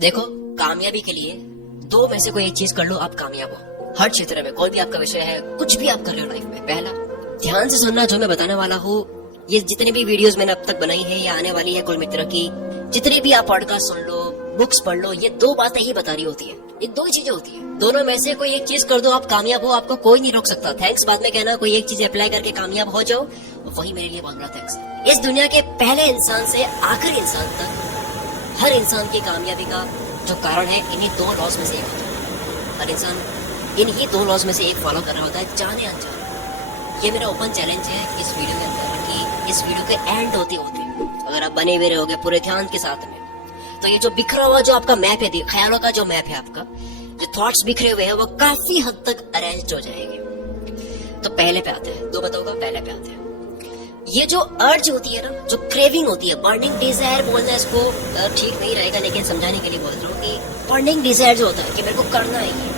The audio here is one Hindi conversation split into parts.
देखो, कामयाबी के लिए दो में से कोई एक चीज कर लो, आप कामयाब हो। हर क्षेत्र में, कोई भी आपका विषय है, कुछ भी आप कर रहे हो लाइफ में। पहला, ध्यान से सुनना जो मैं बताने वाला हूँ। ये जितनी भी वीडियोस मैंने अब तक बनाई है या आने वाली है कुल मित्र की, जितनी भी आप पॉडकास्ट सुन लो, बुक्स पढ़ लो, ये दो बातें ही बता रही होती है। ये दो ही चीजें होती है। दोनों में से कोई एक चीज कर दो, आप कामयाब हो। आपको कोई नहीं रोक सकता। थैंक्स बाद में कहना, कोई एक चीज अप्लाई करके कामयाब हो जाओ, वही मेरे लिए बहुत बड़ा थैंक्स है। इस दुनिया के पहले इंसान से आखिरी इंसान तक हर इंसान की कामयाबी का जो कारण है, इन्हीं दो लॉज में से एक होता है। हर इंसान इन्हीं दो लॉज में से एक फॉलो कर रहा होता है, जाने अनजाने। ये मेरा ओपन चैलेंज है इस वीडियो के अंदर कि इस वीडियो के एंड होते होते अगर आप बने हुए रहोगे पूरे ध्यान के साथ में, तो ये जो बिखरा हुआ जो आपका मैप है, ख्यालों का जो मैप है, आपका जो थॉट्स बिखरे हुए हैं, वो काफी हद तक अरेंज हो जाएंगे। तो पहले पे आते हैं, दो बताऊंगा, पहले पे आते हैं। ये जो अर्ज होती है ना, जो क्रेविंग होती है, बर्निंग डिजायर बोलना इसको ठीक नहीं रहेगा, लेकिन समझाने के लिए बोल रहा हूँ कि बर्निंग डिजायर जो होता है कि मेरे को करना है, ये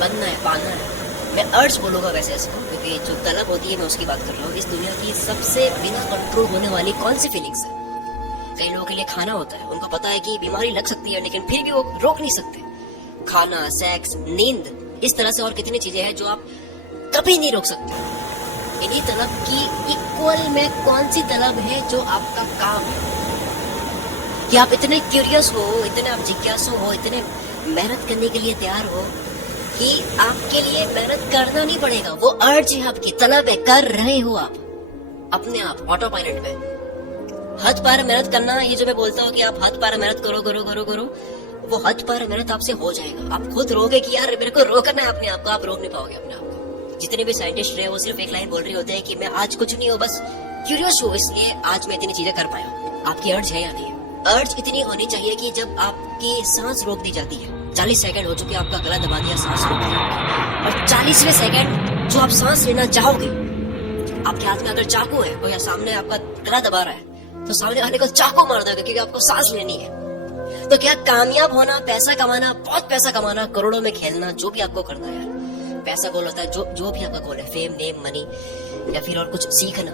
बनना है, पालना है। मैं अर्ज बोलूंगा वैसे इसको, क्योंकि जो तलब होती है मैं उसकी बात कर रहा हूँ। इस दुनिया की सबसे बिना कंट्रोल होने वाली कौन सी फीलिंग्स है? कई लोगों के लिए खाना होता है, उनको पता है कि बीमारी लग सकती है, लेकिन फिर भी वो रोक नहीं सकते। खाना, सेक्स, नींद, इस तरह से और कितनी चीजें हैं जो आप कभी नहीं रोक सकते। इन्हीं तलब की इक्वल में कौन सी तलब है जो आपका काम है? कि आप इतने क्यूरियस हो, इतने आप जिज्ञासु हो, इतने मेहनत करने के लिए तैयार हो कि आपके लिए मेहनत करना नहीं पड़ेगा। वो अर्ज है, आपकी तलब है, कर रहे हो आप अपने आप ऑटो पायलट में। हाथ पैर मेहनत करना, ये जो मैं बोलता हूँ कि आप हाथ पैर मेहनत करो करो करो करो, वो हाथ पैर मेहनत आपसे हो जाएगा। आप खुद रोगे कि यार मेरे को रोकना है अपने आप को, आप रोक नहीं पाओगे अपने आप को। जितने भी साइंटिस्ट रहे वो सिर्फ एक लाइन बोल रहे होते हैं कि मैं आज कुछ नहीं हूँ, बस क्यूरियस हूँ, इसलिए आज मैं इतनी चीजें कर पाया हूँ। आपकी अर्ज है या नहीं? अर्ज इतनी होनी चाहिए कि जब आपकी सांस रोक दी जाती है, 40 सेकंड हो चुके, आपका गला दबा दिया, सांस रोक दिया, और 40वें सेकंड जो आप सांस लेना चाहोगे, आपके हाथ में अगर चाकू है और या सामने आपका गला दबा रहा है, तो सामने वाले को चाकू मार दोगे क्योंकि आपको सांस लेनी है। तो क्या कामयाब होना, पैसा कमाना, बहुत पैसा कमाना, करोड़ों में खेलना, जो भी आपको करना है, पैसा गोल होता है, जो भी आपका गोल है, फेम, नेम, मनी या फिर और कुछ सीखना,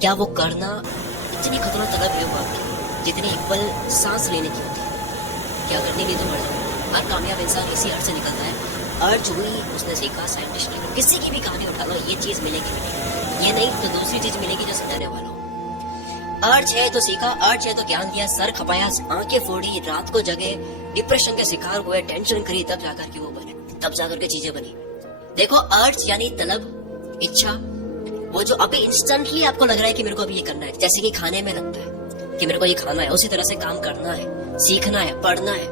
क्या वो करना इतनी खतरनाक तलब है वो आपकी जितनी इक्वल सांस लेने की होती है? क्या करनी नहीं तो मर जाए। हर कामयाब इंसान इसी अर्ज से निकलता है। अर्ज हुई, उसने सीखा, साइंटिस्ट ने, किसी की भी कहानी उठा लो, ये चीज मिलेगी, ये नहीं तो दूसरी चीज मिलेगी जो समझाने वाला हो। अर्ज है तो सीखा, अर्ज है तो ज्ञान दिया, सर खपाया, आंखें फोड़ी, रात को जगे, डिप्रेशन के शिकार हुए, टेंशन करी, तब जाकर के वो बने, तब जाकर के चीजें बनी। देखो, अर्ज यानी तलब, इच्छा, वो जो अभी इंस्टेंटली आपको लग रहा है कि मेरे को अभी ये करना है, जैसे कि खाने में लगता है कि मेरे को ये खाना है, उसी तरह से काम करना है, सीखना है, पढ़ना है,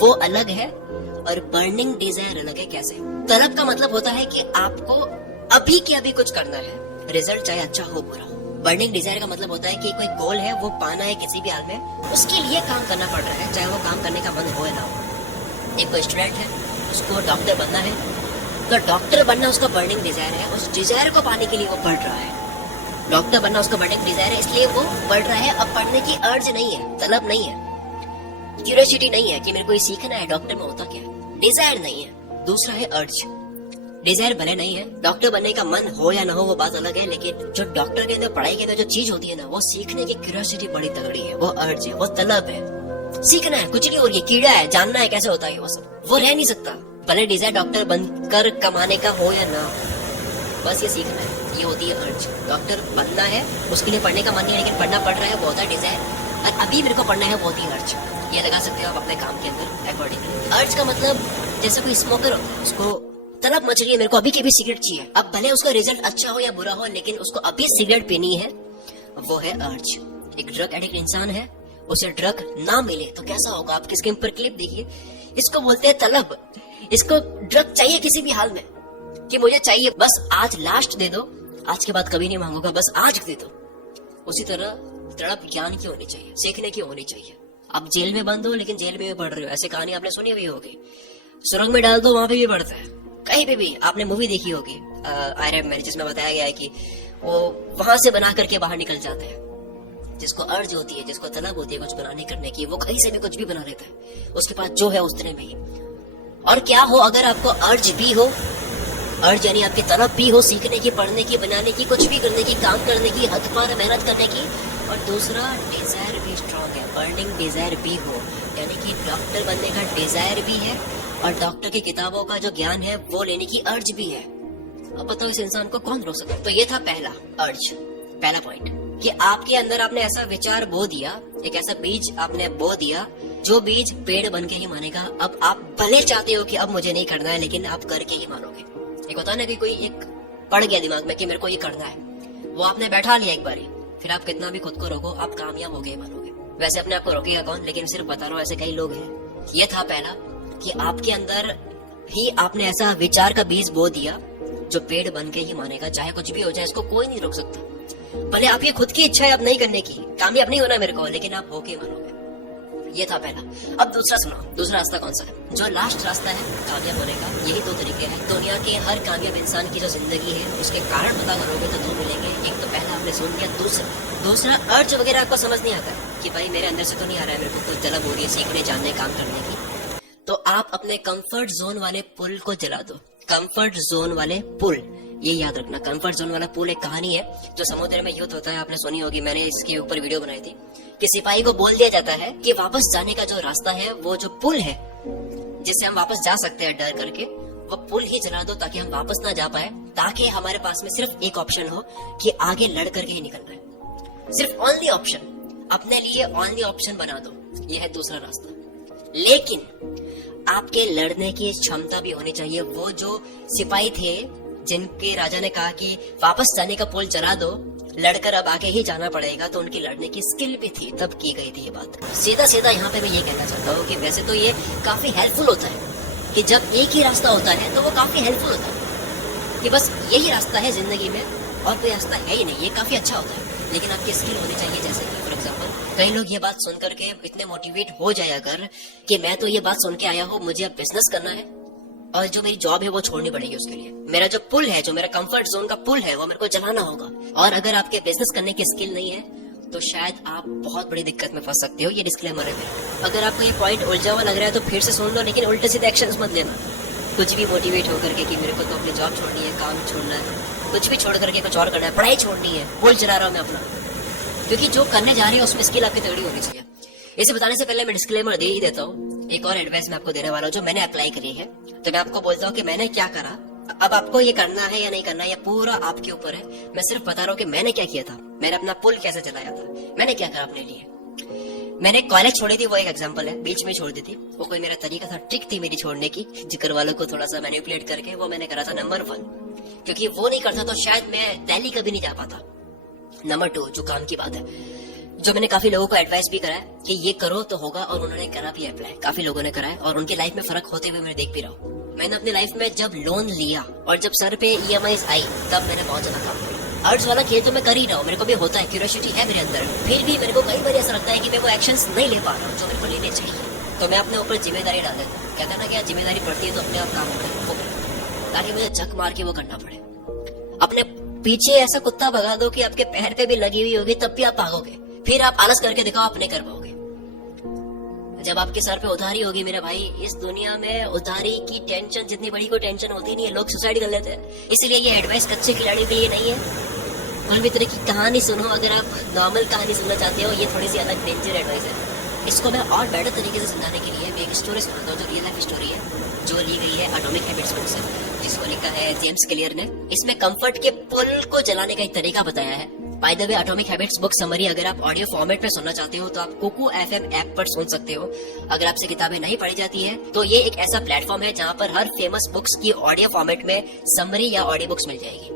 वो अलग है। और बर्निंग डिजायर अलग है। कैसे? तलब का मतलब होता है कि आपको अभी के अभी कुछ करना है, रिजल्ट चाहे अच्छा हो बुरा हो। बर्निंग डिजायर का मतलब होता है कि कोई गोल है, वो पाना है किसी भी हाल में, उसके लिए काम करना पड़ रहा है, चाहे वो काम करने का मन हो या ना हो। एक कोई स्टूडेंट है, उसको डॉक्टर बनना है, तो डॉक्टर बनना उसका बर्निंग डिजायर है, उस डिजायर को पाने के लिए वो पढ़ रहा है। डॉक्टर बनना उसका बर्निंग डिजायर है, इसलिए वो पढ़ रहा है। अब पढ़ने की अर्ज नहीं है, तलब नहीं है, क्यूरियोसिटी नहीं है कि मेरे को ये सीखना है, डॉक्टर में होता क्या है, डिजायर नहीं है। दूसरा है अर्ज। डिजायर भले नहीं है, डॉक्टर बनने का मन हो या ना हो वो बात अलग है, लेकिन जो डॉक्टर के अंदर, पढ़ाई के अंदर जो चीज होती है ना, वो सीखने की क्यूरियोसिटी बड़ी तगड़ी है, वो अर्ज है, वो तलब है। सीखना है, कुछ नहीं हो रही है, कीड़ा है, जानना है कैसे होता है वो सब, वो रह नहीं सकता। भले डिजायर डॉक्टर बनकर कमाने का हो या ना, बस ये सीखना है, ये होती है अर्ज। डॉक्टर बनना है, उसके लिए पढ़ने का मन नहीं है, लेकिन पढ़ना पड़ रहा है, वो होता है डिजायर। और अभी मेरे को पढ़ना है, वो होती है अर्ज। ये लगा सकते हो आप अपने काम के अंदर अकॉर्डिंगली। अर्ज का मतलब जैसे कोई स्मोकर होता है, उसको तलब मच रही है, मेरे को अभी की भी सिगरेट चाहिए। अब भले उसका रिजल्ट अच्छा हो या बुरा हो, लेकिन उसको अभी सिगरेट पीनी है, वो है अर्ज। एक ड्रग एडिक्ट इंसान है, उसे ड्रग ना मिले तो कैसा होगा? आपकी स्क्रीन पर क्लिप देखिए, इसको बोलते हैं तलब। इसको ड्रग चाहिए किसी भी हाल में, कि मुझे चाहिए, बस आज लास्ट दे दो, आज के बाद कभी नहीं मांगूंगा, बस आज दे दो। उसी तरह तड़प ज्ञान की होनी चाहिए, सीखने की होनी चाहिए। आप जेल में बंद हो, लेकिन जेल में भी पढ़ रहे हो, ऐसे कहानी आपने सुनी हुई होगी। सुरंग में डाल दो, वहां पे भी पढ़ता है। कहीं पे भी आपने मूवी देखी होगी आयरन मैन, जिसमें बताया गया है कि वो वहां से बना करके बाहर निकल जाते हैं। जिसको अर्ज होती है, जिसको तलब होती है कुछ बनाने करने की, वो कहीं से भी कुछ भी बना लेता है, उसके पास जो है उतने में ही। और क्या हो अगर आपको अर्ज भी हो, अर्ज यानी आपकी तलब भी हो सीखने की, पढ़ने की, बनाने की, कुछ भी करने की, काम करने की, हद पार मेहनत करने की, और दूसरा डिजायर भी स्ट्रॉन्ग है। अर्निंग डिजायर भी हो, यानी कि डॉक्टर बनने का डिजायर भी है और डॉक्टर की किताबों का जो ज्ञान है वो लेने की अर्ज भी है। अब बताओ इस इंसान को कौन रोक सकता है? तो ये था पहला अर्ज, पहला पॉइंट, कि आपके अंदर आपने ऐसा विचार बो दिया, एक ऐसा बीज आपने बो दिया जो बीज पेड़ बन के ही मानेगा। अब आप भले चाहते हो कि अब मुझे नहीं करना है, लेकिन आप करके ही मानोगे। एक होता है ना कि कोई एक पड़ गया दिमाग में कि मेरे को ये करना है, वो आपने बैठा लिया एक बारी, फिर आप कितना भी खुद को रोको आप कामयाब हो गए मानोगे। वैसे अपने आप को रोकेगा कौन, लेकिन सिर्फ बता रहा हूँ ऐसे कई लोग हैं। ये था पहला कि आपके अंदर ही आपने ऐसा विचार का बीज बो दिया जो पेड़ बन के ही मानेगा, चाहे कुछ भी हो जाए, इसको कोई नहीं रोक सकता। भले आपकी खुद की इच्छा है अब नहीं करने की, कामयाब नहीं होना मेरे को, लेकिन आप होके मानोगे। ये था पहला। अब दूसरा सुनो, दूसरा रास्ता कौन सा है? जो लास्ट रास्ता है कामयाब होने का, यही दो तरीके हैं। दुनिया के हर कामयाब इंसान की जो जिंदगी है उसके कारण पता करोगे तो दो मिलेंगे। एक तो पहला आपने सुन लिया, दूसरा अर्ज वगैरह आपको समझ नहीं आता कि भाई मेरे अंदर से तो नहीं आ रहा है, मेरे को कोई तलब हो रही है सीखने, जानने, काम करने की, तो आप अपने कंफर्ट जोन वाले पुल को जला दो। कंफर्ट जोन वाले पुल, ये याद रखना। कंफर्ट जोन वाला पुल एक कहानी है जो समुद्र में युद्ध होता है, आपने सुनी होगी, मैंने इसके ऊपर वीडियो बनाई थी, कि सिपाही को बोल दिया जाता है कि वापस जाने का जो रास्ता है, वो जो पुल है जिससे हम वापस जा सकते हैं डर करके, वो पुल ही जला दो ताकि हम वापस ना जा पाए, ताकि हमारे पास में सिर्फ एक ऑप्शन हो कि आगे लड़ करके ही निकलना है। सिर्फ ओनली ऑप्शन, अपने लिए ओनली ऑप्शन बना दो। यह है दूसरा रास्ता। लेकिन आपके लड़ने की क्षमता भी होनी चाहिए। वो जो सिपाही थे जिनके राजा ने कहा कि वापस जाने का पुल जला दो, लड़कर अब आगे ही जाना पड़ेगा, तो उनकी लड़ने की स्किल भी थी, तब की गई थी ये बात। सीधा सीधा यहाँ पे मैं ये कहना चाहता हूँ कि वैसे तो ये काफी हेल्पफुल होता है कि जब एक ही रास्ता होता है तो वो काफी हेल्पफुल होता है कि बस यही रास्ता है जिंदगी में और कोई रास्ता है ही नहीं, ये काफी अच्छा होता है। लेकिन आपकी स्किल होनी चाहिए। जैसे कि फॉर एग्जाम्पल कई लोग ये बात सुन करके इतने मोटिवेट हो जाए अगर कि मैं तो ये बात सुन के आया हूँ, मुझे अब बिजनेस करना है और जो मेरी जॉब है वो छोड़नी पड़ेगी उसके लिए। मेरा जो पुल है, जो मेरा कंफर्ट जोन का पुल है, वो मेरे को जलाना होगा। और अगर आपके बिजनेस करने की स्किल नहीं है तो शायद आप बहुत बड़ी दिक्कत में फंस सकते हो। ये डिस्क्लेमर है मेरा। अगर आपको ये पॉइंट उलझा हुआ लग रहा है तो फिर से सुन लो, लेकिन उल्टे सीधे एक्शंस मत लेना। कुछ भी मोटिवेट होकर के कि मेरे को तो अपनी जॉब छोड़नी है, काम छोड़ना है, कुछ भी छोड़ करके कुछ और करना है, पढ़ाई छोड़नी है, पुल जला रहा हूँ मैं अपना, क्योंकि जो करने जा रही है उसमें स्किल आपकी तगड़ी होनी चाहिए। इसे बताने से पहले मैं डिस्क्लेमर दे ही देता हूँ। एक और एडवाइस मैं आपको देने वाला हूँ जो मैंने अप्लाई करी है। तो मैं आपको बोलता हूँ कि मैंने क्या करा, अब आपको ये करना है या नहीं करना, ये पूरा आपके ऊपर है। मैं सिर्फ बता रहा हूँ कि मैंने क्या किया था, मैंने अपना पुल कैसे चलाया था, मैंने क्या करा अपने लिए। मैंने कॉलेज छोड़ी थी, वो एक एग्जांपल है, बीच में छोड़ दी थी। वो कोई मेरा तरीका था, ट्रिक थी मेरी छोड़ने की, जिक्र वालों को थोड़ा सा मैनिपुलेट करके, वो मैंने करा था नंबर 1, क्योंकि वो नहीं करता तो शायद मैं दिल्ली कभी नहीं जा पाता। नंबर 2 जो काम की बात है, जो मैंने काफी लोगों को एडवाइस भी करा है कि ये करो तो होगा, और उन्होंने करा भी अप्लाई, काफी लोगों ने करा है और उनकी लाइफ में फर्क होते हुए मैं देख भी रहा हूँ। मैंने अपनी लाइफ में जब लोन लिया और जब सर पे EMIs आई, तब मैंने बहुत ज्यादा काम किया। अर्ज वाला खेल तो मैं कर ही रहा हूँ, मेरे को भी होता है, क्यूरियोसिटी है मेरे अंदर, फिर भी मेरे को कई बार ऐसा लगता है कि मैं वो एक्शंस नहीं ले पा रहा हूँ जो मेरे को लेने चाहिए। तो मैं अपने ऊपर जिम्मेदारी डाल देता हूँ। कहता ना क्या, जिम्मेदारी पड़ती है तो अपने आप काम होता है, वो करो, ताकि मुझे झक मार के वो करना पड़े। अपने पीछे ऐसा कुत्ता भगा दो कि आपके पैर पे भी लगी हुई होगी तब भी आप भागोगे, फिर आप आलस करके दिखाओ अपने कर पाओगे। जब आपके सर पे उधारी होगी मेरे भाई, इस दुनिया में उधारी की टेंशन जितनी बड़ी कोई टेंशन होती नहीं है, लोग सुसाइड कर लेते हैं। इसलिए ये एडवाइस कच्चे खिलाड़ियों के लिए नहीं है। और भी तरह की कहानी सुनो, अगर आप नॉर्मल कहानी सुनना चाहते हो, ये थोड़ी सी अलग डेंजर एडवाइस है। इसको मैं और बेटर तरीके से समझाने के लिए मैं एक स्टोरी सुनाता हूँ जो रियल लाइफ स्टोरी है, जो ली गई है एटॉमिक हैबिट्स बुक से, जिसको लिखा है जेम्स क्लियर ने। इसमें कंफर्ट के पुल को जलाने का एक तरीका बताया है। By the way, atomic habits book summary अगर आप ऑडियो फॉर्मेट में सुनना चाहते हो तो आप कुकू FM ऐप पर सुन सकते हो। अगर आपसे किताबें नहीं पढ़ी जाती है तो ये एक ऐसा प्लेटफॉर्म है जहाँ पर हर फेमस बुक्स की ऑडियो फॉर्मेट में समरी या ऑडियो बुक्स मिल जाएगी।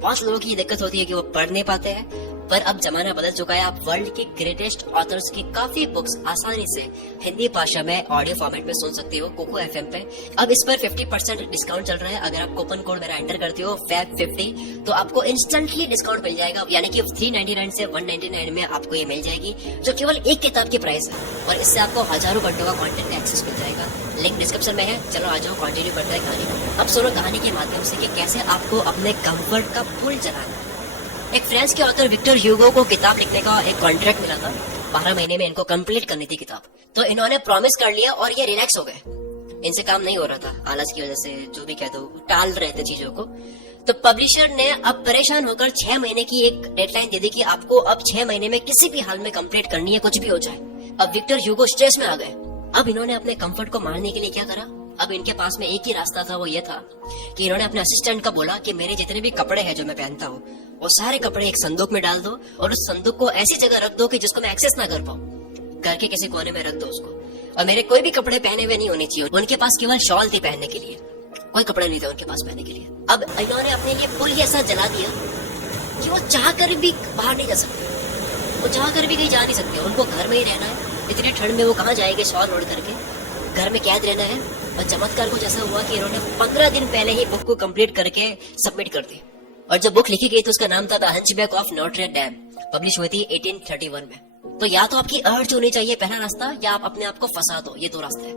बहुत लोगों की ये दिक्कत होती है कि वो पढ़ नहीं पाते हैं, पर अब जमाना बदल चुका है। आप वर्ल्ड के ग्रेटेस्ट ऑथर्स की काफी बुक्स आसानी से हिंदी भाषा में ऑडियो फॉर्मेट में सुन सकते हो कुकू FM पे। अब इस पर 50% डिस्काउंट चल रहा है। अगर आप कूपन कोड मेरा एंटर करते हो FAB50 तो आपको इंस्टेंटली डिस्काउंट मिल जाएगा, यानी कि 399 से 199 में आपको ये मिल जाएगी, जो केवल एक किताब की प्राइस है। और इससे आपको हजारों घंटों का कंटेंट एक्सेस मिल जाएगा। लिंक डिस्क्रिप्शन में है। चलो आ जाओ, कंटिन्यू करते हैं कहानी को। अब सुनो कहानी के माध्यम से कि कैसे आपको अपने कंफर्ट का पुल जलाना। एक फ्रांस के ऑथर विक्टर ह्यूगो को किताब लिखने का एक कॉन्ट्रैक्ट मिला था, 12 महीने में इनको कंप्लीट करनी थी किताब। तो इन्होंने प्रॉमिस कर लिया और ये रिलैक्स हो गए, इनसे काम नहीं हो रहा था, आलस की वजह से, जो भी कह दो, टाल रहे थे चीजों को। तो पब्लिशर ने अब परेशान होकर 6 महीने की एक डेडलाइन दे दी कि आपको अब 6 महीने में किसी भी हाल में कंप्लीट करनी है, कुछ भी हो जाए। अब विक्टर ह्यूगो स्ट्रेस में आ गए। अब इन्होंने अपने कंफर्ट को मारने के लिए क्या करा, अब इनके पास में एक ही रास्ता था, वो ये था कि इन्होंने अपने असिस्टेंट का बोला कि मेरे जितने भी कपड़े हैं जो मैं पहनता हूँ वो सारे कपड़े एक संदूक में डाल दो और उस संदूक को ऐसी जगह रख दो कि जिसको मैं एक्सेस ना कर पाऊं। घर के किसी कोने में रख दो उसको, और मेरे कोई भी कपड़े पहने हुए नहीं होने चाहिए। उनके पास केवल शॉल थी पहनने के लिए, कोई कपड़े नहीं थे उनके पास पहनने के लिए। अब इन्होंने अपने लिए पुल ही ऐसा जला दिया कि वो चाह कर भी बाहर नहीं जा सकते, वो चाह कर भी कहीं जा नहीं सकते। उनको घर में ही रहना है, इतने ठंड में वो कहाँ जाएंगे शॉल ओढ़ करके, घर में कैद रहना है। और चमत्कार कुछ ऐसा हुआ कि इन्होंने 15 दिन पहले ही बुक को कंप्लीट करके सबमिट कर दी। और जब बुक लिखी गई तो उसका नाम था the hunchback of Notre dam, publish हुई थी 1831 में। तो या तो आपकी अर्ज होनी चाहिए पहला रास्ता, या आप अपने आप को फंसा दो, ये दो रास्ते हैं।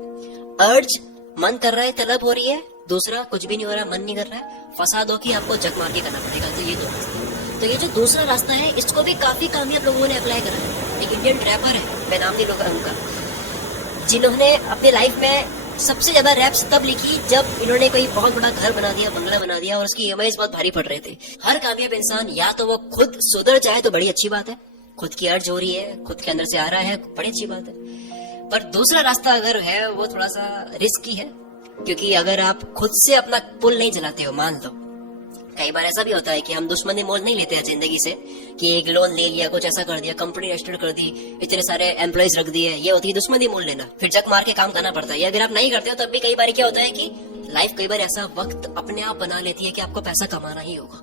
अर्ज, मन कर रहा है, तलब हो रही है। दूसरा, कुछ भी नहीं हो रहा, मन नहीं कर रहा है, फंसा दो कि आपको जग मार के करना पड़ेगा। तो ये दो रास्ते। तो ये जो दूसरा रास्ता है इसको भी काफी कामयाब लोगों ने अप्लाई करा है। एक इंडियन रैपर है, मैं नाम नहीं लूंगा उनका, जिन्होंने अपनी लाइफ में सबसे ज्यादा रैप्स तब लिखी जब इन्होंने कोई बहुत बड़ा घर बना दिया, बंगला बना दिया, और उसकी ईएमआईज़ बहुत भारी पड़ रहे थे। हर कामयाब इंसान या तो वो खुद सुधर जाए तो बड़ी अच्छी बात है, खुद की अर्ज हो रही है, खुद के अंदर से आ रहा है, बड़ी अच्छी बात है। पर दूसरा रास्ता अगर है वो थोड़ा सा रिस्की है, क्योंकि अगर आप खुद से अपना पुल नहीं जलाते हो, मान लो कई बार ऐसा भी होता है कि हम दुश्मनी मोल नहीं लेते हैं जिंदगी से, कि एक लोन ले लिया, कुछ ऐसा कर दिया, कंपनी रजिस्टर्ड कर दी, इतने सारे एम्प्लॉइज रख दिए, ये होती है दुश्मनी मोल लेना, फिर जग मार के काम करना पड़ता है। ये अगर आप नहीं करते हो तब भी कई बार क्या होता है कि लाइफ कई बार ऐसा वक्त अपने आप बना लेती है कि आपको पैसा कमाना ही होगा,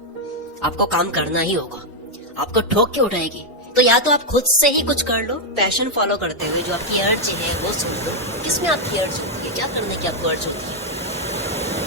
आपको काम करना ही होगा, आपको ठोक के उठाएगी। तो या तो आप खुद से ही कुछ कर लो, पैशन फॉलो करते हुए, जो आपकी अर्ज है वो सुन लो, किसमें आपकी अर्ज होती है, क्या करने की आपको अर्ज होती है,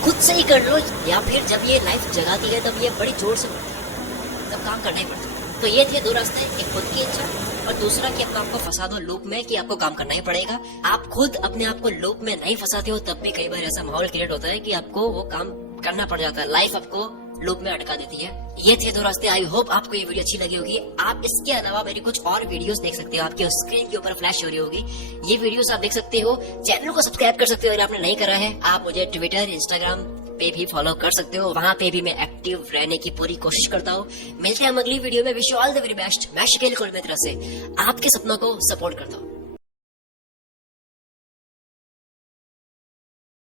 खुद से ही कर लो। या फिर जब ये लाइफ जगाती है तब ये बड़ी जोर से करती है, तब काम करना ही पड़ता है। तो ये थे दो रास्ते, एक खुद की इच्छा और दूसरा कि अपने आपको फंसा दो लूप में कि आपको काम करना ही पड़ेगा। आप खुद अपने आप को लूप में नहीं फंसाते हो तब भी कई बार ऐसा माहौल क्रिएट होता है कि आपको वो काम करना पड़ जाता है, लाइफ आपको लूप में अटका देती है। ये थे दो रास्ते। आई होप आपको ये वीडियो अच्छी लगी होगी। आप इसके अलावा मेरी कुछ और वीडियोस देख सकते हो, आपकी स्क्रीन के ऊपर फ्लैश हो रही होगी, ये वीडियोस आप देख सकते हो। चैनल को सब्सक्राइब कर सकते हो अगर आपने नहीं करा है। आप मुझे ट्विटर, इंस्टाग्राम पे भी फॉलो कर सकते हो, वहां पे भी मैं एक्टिव रहने की पूरी कोशिश करता हूँ। मिलते हैं हम अगली वीडियो में। Wish you all the very best. मैं शकील कुल में तरह से आपके सपनों को सपोर्ट करता हूँ।